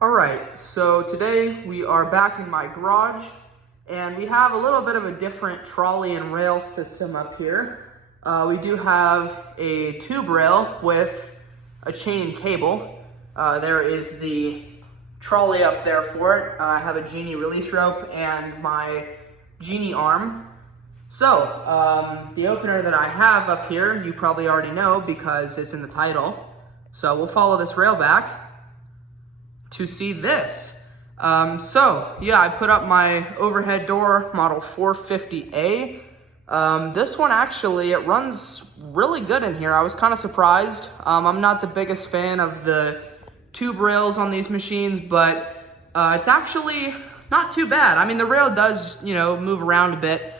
All right, so today we are back in my garage and we have a little bit of a different trolley and rail system up here. We do have a tube rail with a chain cable. There is the trolley up there for it. I have a genie release rope and my genie arm. So, the opener that I have up here, you probably already know because it's in the title. So we'll follow this rail back to see this. I put up my overhead door model 450A. This one actually, it runs really good in here. I was kind of surprised. I'm not the biggest fan of the tube rails on these machines, but it's actually not too bad. I mean, the rail does, move around a bit,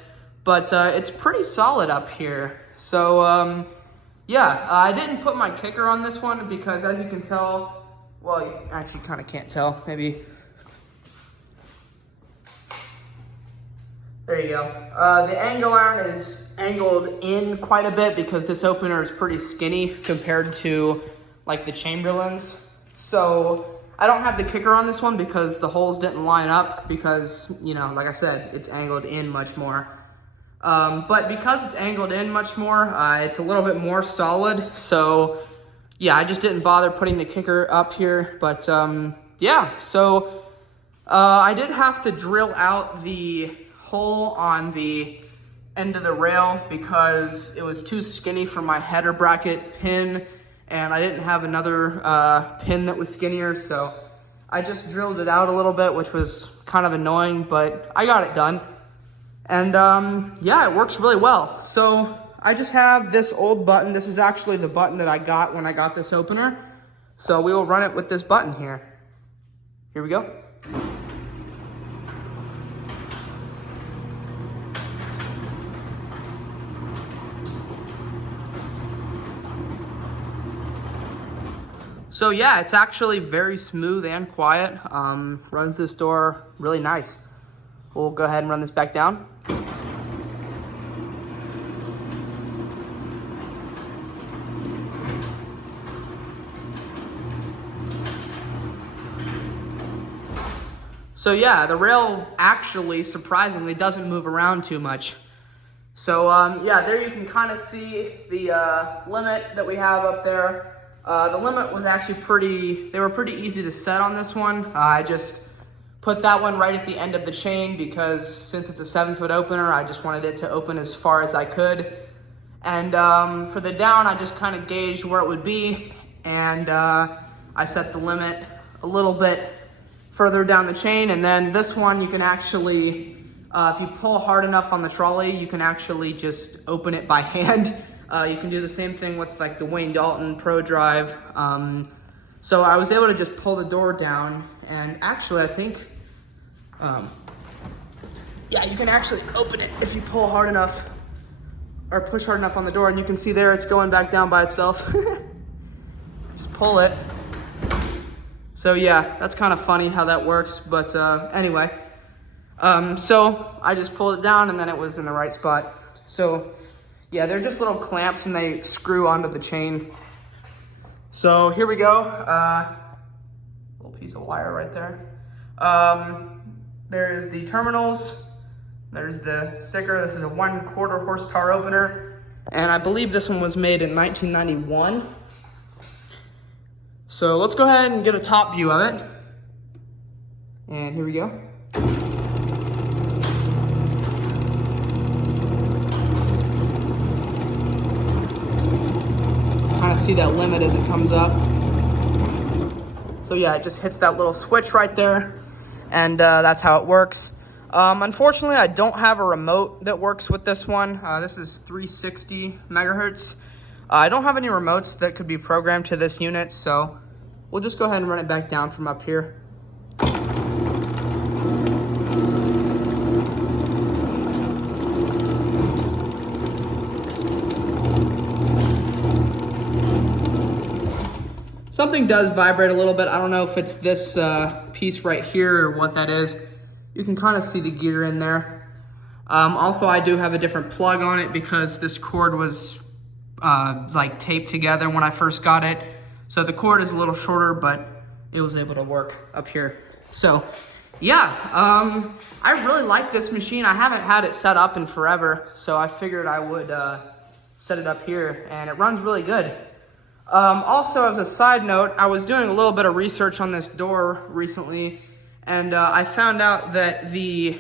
but it's pretty solid up here. So, I didn't put my kicker on this one because, as you can tell, well, you actually kind of can't tell, maybe. There you go. The angle iron is angled in quite a bit because this opener is pretty skinny compared to like the Chamberlains. So I don't have the kicker on this one because the holes didn't line up because, like I said, it's angled in much more. But because it's angled in much more, it's a little bit more solid. So yeah, I just didn't bother putting the kicker up here, but I did have to drill out the hole on the end of the rail because it was too skinny for my header bracket pin, and I didn't have another pin that was skinnier, so I just drilled it out a little bit, which was kind of annoying, but I got it done. And it works really well. So I just have this old button. This is actually the button that I got when I got this opener. So we will run it with this button here. Here we go. So yeah, it's actually very smooth and quiet. Runs this door really nice. We'll go ahead and run this back down. So yeah, the rail actually, surprisingly, doesn't move around too much. So there you can kind of see the limit that we have up there. The limit was actually they were pretty easy to set on this one. I just put that one right at the end of the chain because since it's a 7-foot opener, I just wanted it to open as far as I could. And for the down, I just kind of gauged where it would be, and I set the limit a little bit further down the chain. And then this one, you can actually, if you pull hard enough on the trolley, you can actually just open it by hand. You can do the same thing with like the Wayne Dalton Pro Drive. So I was able to just pull the door down, and actually I think, you can actually open it if you pull hard enough or push hard enough on the door, and you can see there it's going back down by itself. Just pull it. So yeah, that's kind of funny how that works, but anyway. So I just pulled it down and then it was in the right spot. So yeah, they're just little clamps and they screw onto the chain. So here we go. Little piece of wire right there. There's the terminals. There's the sticker. This is a 1/4 horsepower opener. And I believe this one was made in 1991. So let's go ahead and get a top view of it. And here we go. Kind of see that limit as it comes up. So yeah, it just hits that little switch right there, and that's how it works. Unfortunately, I don't have a remote that works with this one. This is 360 megahertz. I don't have any remotes that could be programmed to this unit, so we'll just go ahead and run it back down from up here. Something does vibrate a little bit. I don't know if it's this piece right here or what that is. You can kind of see the gear in there. Also, I do have a different plug on it because this cord was like taped together when I first got it. So the cord is a little shorter, but it was able to work up here. So yeah, I really like this machine. I haven't had it set up in forever, so I figured I would set it up here, and it runs really good. Also, as a side note, I was doing a little bit of research on this door recently, and I found out that the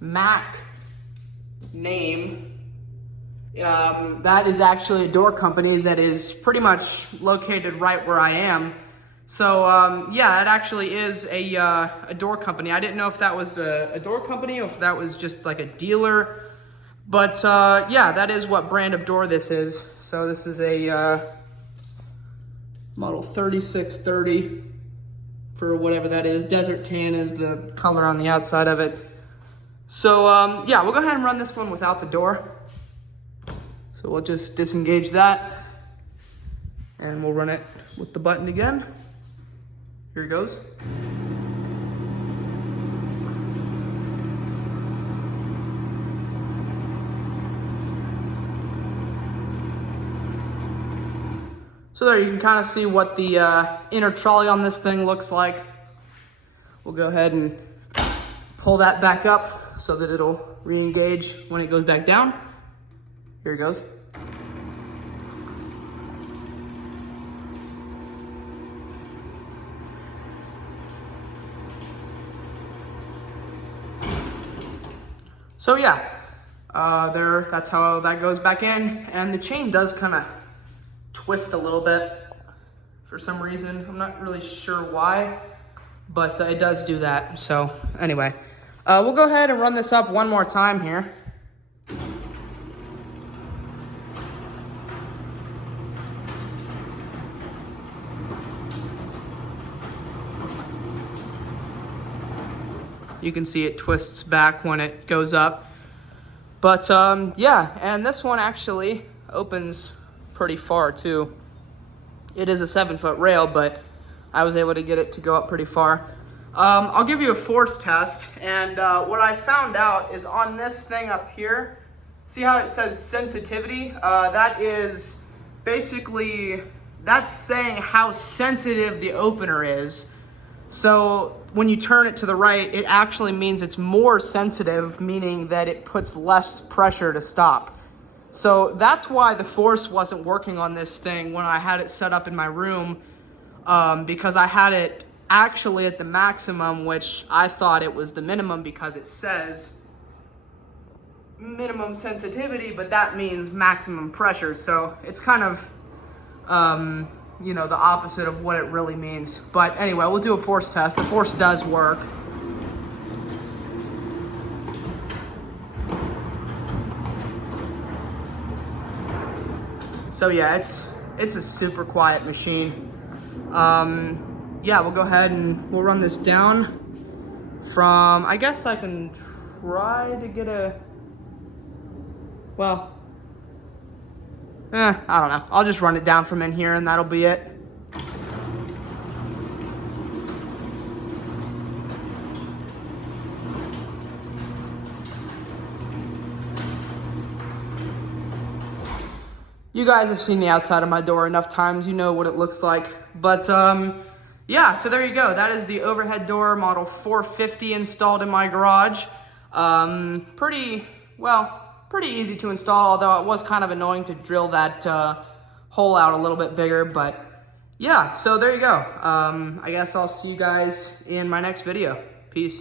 Mac name, that is actually a door company that is pretty much located right where I am. So yeah, it actually is a door company. I didn't know if that was a door company or if that was just like a dealer. But yeah, that is what brand of door this is. So this is a model 3630 for whatever that is. Desert tan is the color on the outside of it. So yeah, we'll go ahead and run this one without the door. So we'll just disengage that and we'll run it with the button again. Here it goes. So there you can kind of see what the inner trolley on this thing looks like. We'll go ahead and pull that back up so that it'll re-engage when it goes back down. Here it goes. So yeah, that's how that goes back in. And the chain does kind of twist a little bit for some reason. I'm not really sure why, but it does do that. So anyway, we'll go ahead and run this up one more time here. You can see it twists back when it goes up. But yeah, and this one actually opens pretty far too. It is a 7-foot rail, but I was able to get it to go up pretty far. I'll give you a force test, and what I found out is on this thing up here, see how it says sensitivity? That is basically, that's saying how sensitive the opener is. So when you turn it to the right, it actually means it's more sensitive, meaning that it puts less pressure to stop. So that's why the force wasn't working on this thing when I had it set up in my room, because I had it actually at the maximum, which I thought it was the minimum because it says minimum sensitivity, but that means maximum pressure. So it's kind of, you know, the opposite of what it really means. But anyway, we'll do a force test. The force does work. So yeah, it's a super quiet machine. Yeah, we'll go ahead and we'll run this down from, I guess I can try to get a, well, I don't know. I'll just run it down from in here and that'll be it. You guys have seen the outside of my door enough times, you know what it looks like. But yeah, so there you go. That is the OverHead door model 450 installed in my garage. Pretty easy to install, although it was kind of annoying to drill that hole out a little bit bigger. But yeah, so there you go. I guess I'll see you guys in my next video. Peace.